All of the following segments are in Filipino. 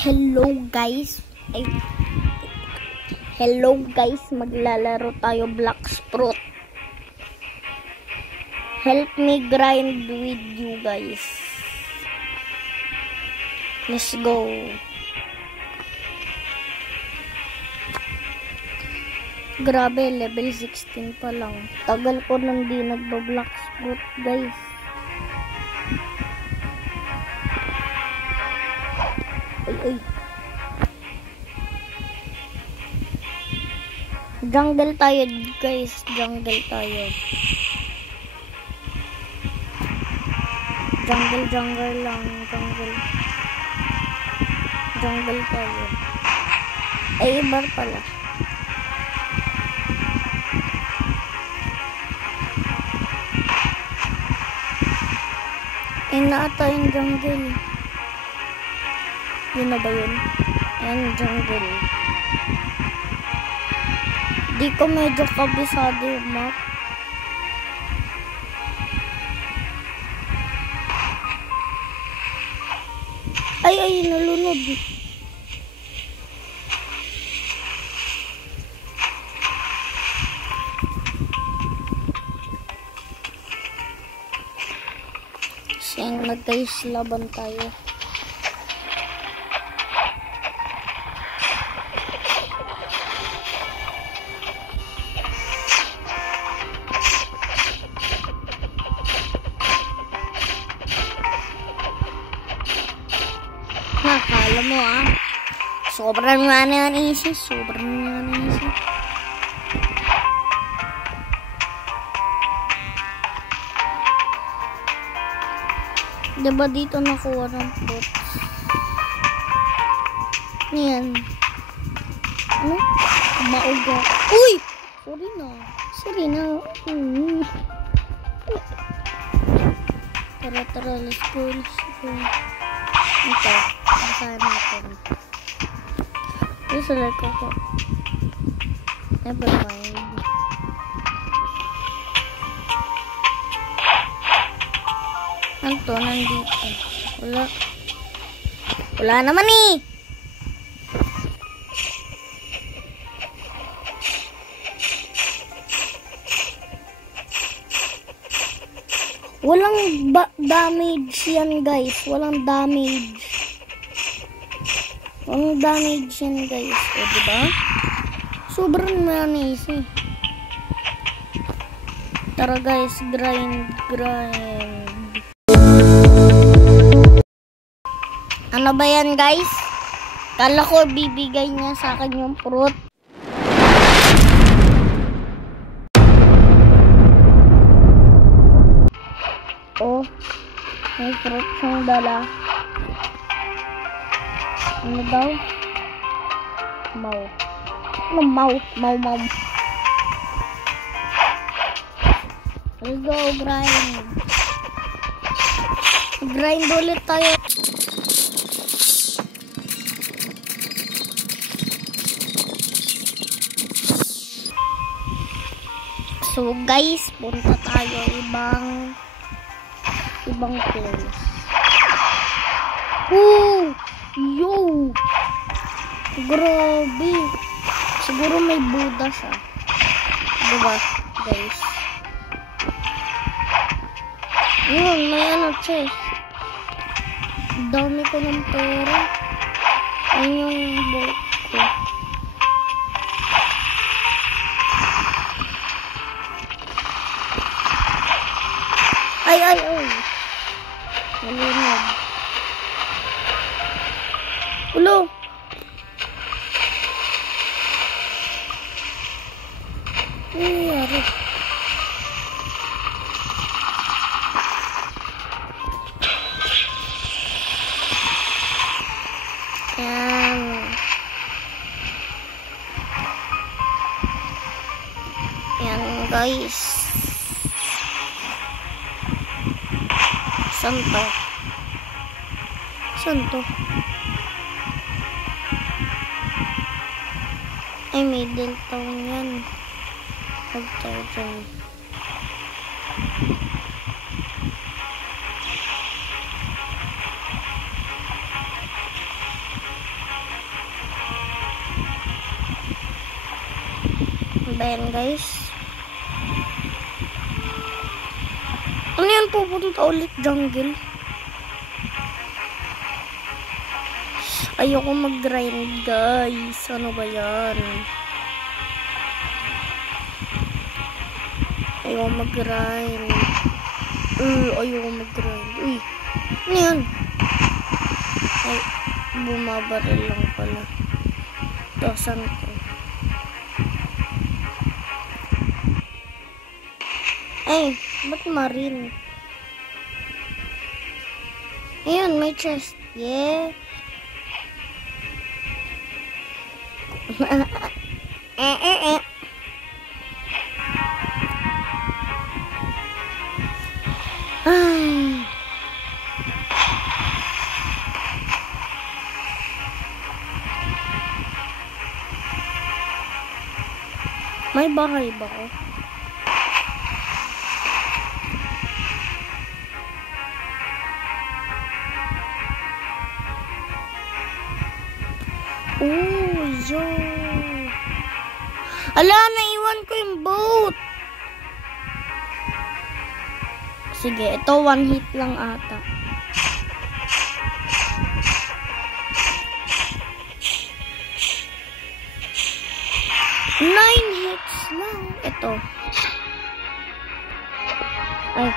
Hello guys. Hello guys, maglalaro tayo Blox Fruit. Help me grind with you guys. Let's go. Grabe, level 16 pa lang. Tagal ko nang di nagba-Blox Fruit guys. Ay. Jungle tayo guys, jungle tayo. Jungle lang, jungle tayo. Ay, ibar pala. Inaata yung jungle. Yun na ba yun? Ayan, jungle. Di ko medyo kabisado yung map. Ay, nalunod. Siyang nag-guys, laban tayo. Nakala mo sobrang nga na easy. Diba dito nakuha ng fruits? Yan. Ano? Mauga. Uy! Sorry na. Tara, let's go. Ito, basahin natin. Select ko. Never mind. Anto, nandito. Wala naman eh. Walang damage yan guys. Walang damage yan guys. O, diba? Sobrang manis eh. Tara guys, grind. Ano ba yan guys? Kala ko bibigay niya sa akin yung fruit. Oh, may fruit siyang dala. Ano daw? Mau. Let's go, grind. Grind ulit tayo. So guys, punta tayo ibang place. Yo! Grabe! Siguro may Buddha siya. Diba, guys? Yun, may chest. Dami ko ng pera. Ayun yung boat ko. Ay! Nalunod. Ulo! Ano nangyari? Yan guys. Saan to? Ay, middle town yan. Huwag tayo dyan. ba yan, guys? Ano yan, pupunta ulit jungle? Ayoko mag-grind, guys. Ano ba yan? Ayoko mag-grind. Ayoko mag-grind. Uy, ano yan? Ay, bumabaril lang pala. Dosan ko. Ay, ba't marine? Ayun, may chest. Yeah. Ay. May bahay ba ko? Oh, yo. Ala, naiwan ko yung boat. Sige, ito one hit lang ata. Nine hits lang. Ito. Ay.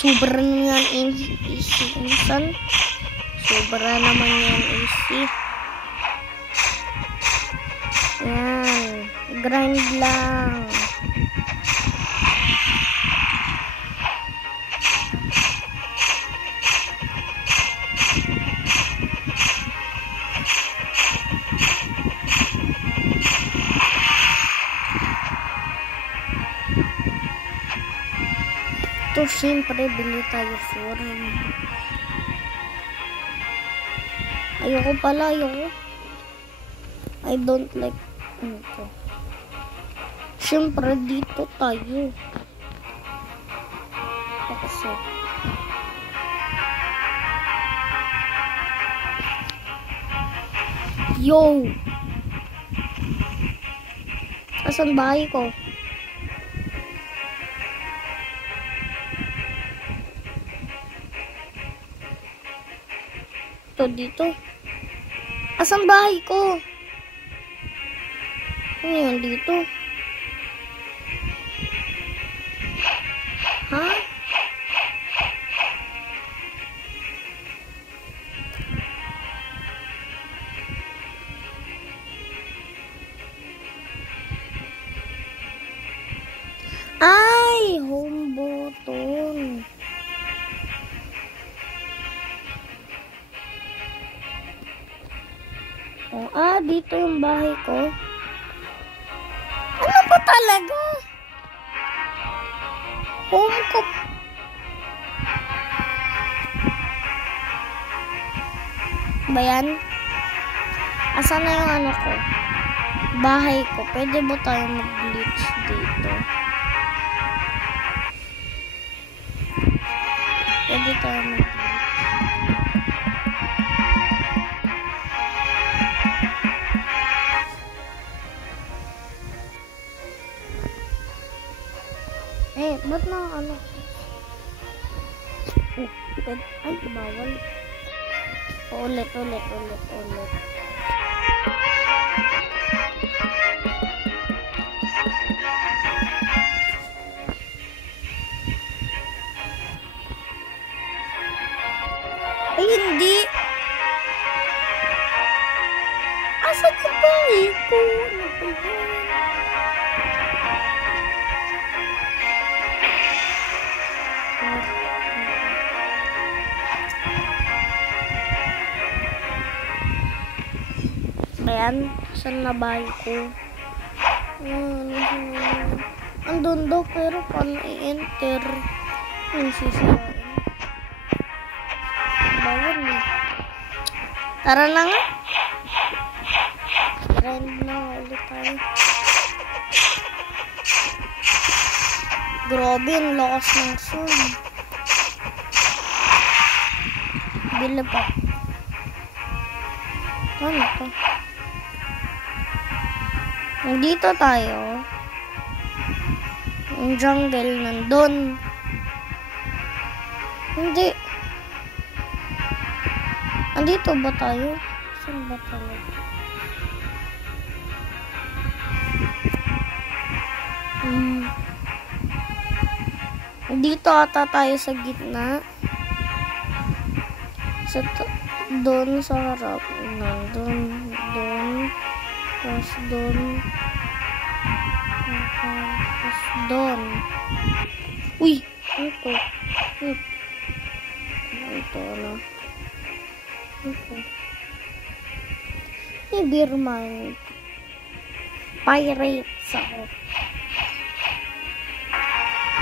Sobra naman yan easy. Minsan, sobra naman yan easy. Yan. Grind lang. Ito, siyempre, bili tayo forum. Ayoko pala, ayoko. I don't like ito. Siyempre, dito tayo. Kasi, yo! Asan bahay ko? Dito. Asan bahay ko? Ano yun dito? Ha? Ay, home button. Dito yung bahay ko. Ano ba talaga? Home ko. Ba yan? Asan na yung ano ko? Bahay ko. Pwede ba tayo mag-glitch dito? Pwede tayo mag-glitch. Ba't na ano? Ay, bawal. Ulit. Ay, hindi. Asan yung bahay ko? Ano ba yan? Ayan, saan na bahay ko? Andun daw, pero paano i-enter? Yung sisirain. Bawal eh. Tara na nga. Grind na ulit tayo. Grabe, ang lakas ng sun. Bila pa. Ano to? Nandito tayo. Yung jungle nandun. Hindi. Andito ba tayo? Saan ba tayo? Dito ata tayo sa gitna. Doon sa harap. Doon. Tapos doon. Tapos doon. Uy! Ito. Ito ano. Ito. Nevermind. Pirates ako.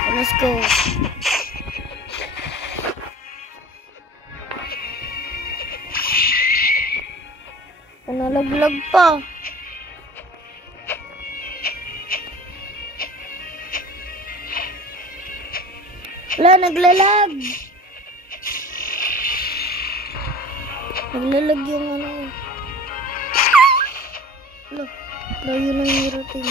Let's go. Nalaglag pa. Wala, naglalag. Naglalag yung ano. Wala, layo ng nirating.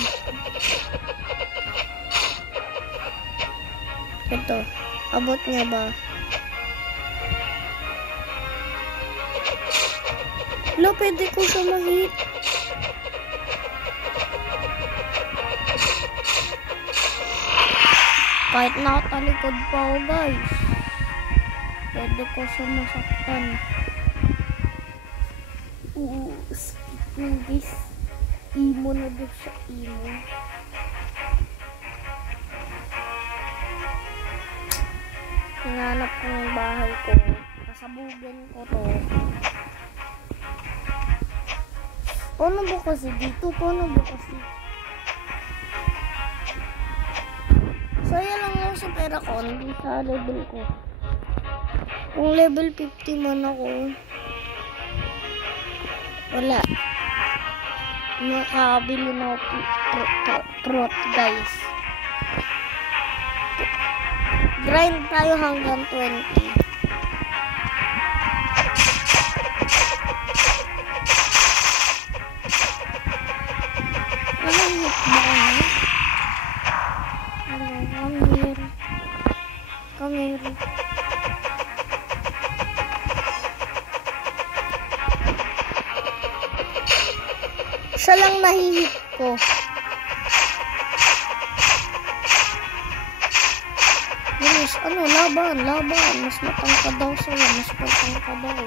Ito, abot niya ba? Wala, pwede ko siya ma-hit. Kahit nakatalikod pa ako, guys. Pwede ko siya masaktan. Skip ng this. Imo na doon sa imo. Hinanap ko ng bahay ko. Kasabugan ko to. Paano ba kasi dito? Paano ba kasi? Saya lang ako sa pera ko. Hindi sa level ko. Kung level 50 man ako, wala. Nakabili na ako trot, guys. Grind tayo hanggang 20. Anong hit ba ano? Come here. Siya lang nahihit ko. Bilis, ano, laban. Mas matangkad daw sa'yo. Mas matangkad daw.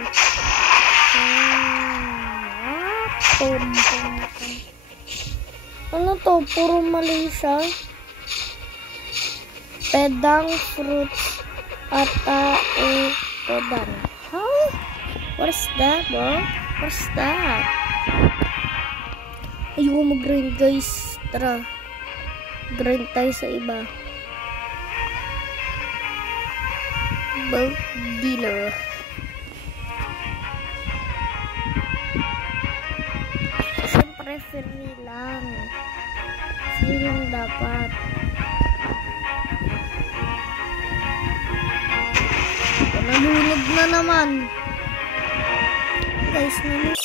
Ano to? Puro mali siya. Pedang fruits ata pedang. Huh? What's that, bro? What's that? Ayoko mag-grind, guys. Tara. Grind tayo sa iba. Bulk dealer. Siyempre, free lang. Free lang dapat. Nalunod na naman. Guys, nalunod.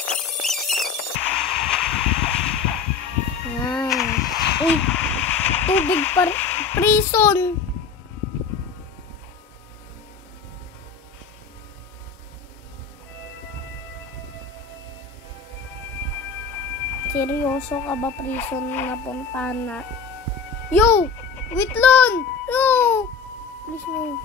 Yan. Uy, tubig prison. Seryoso ka ba prison na punta na? Yo! Wait lang! Yo! Please no.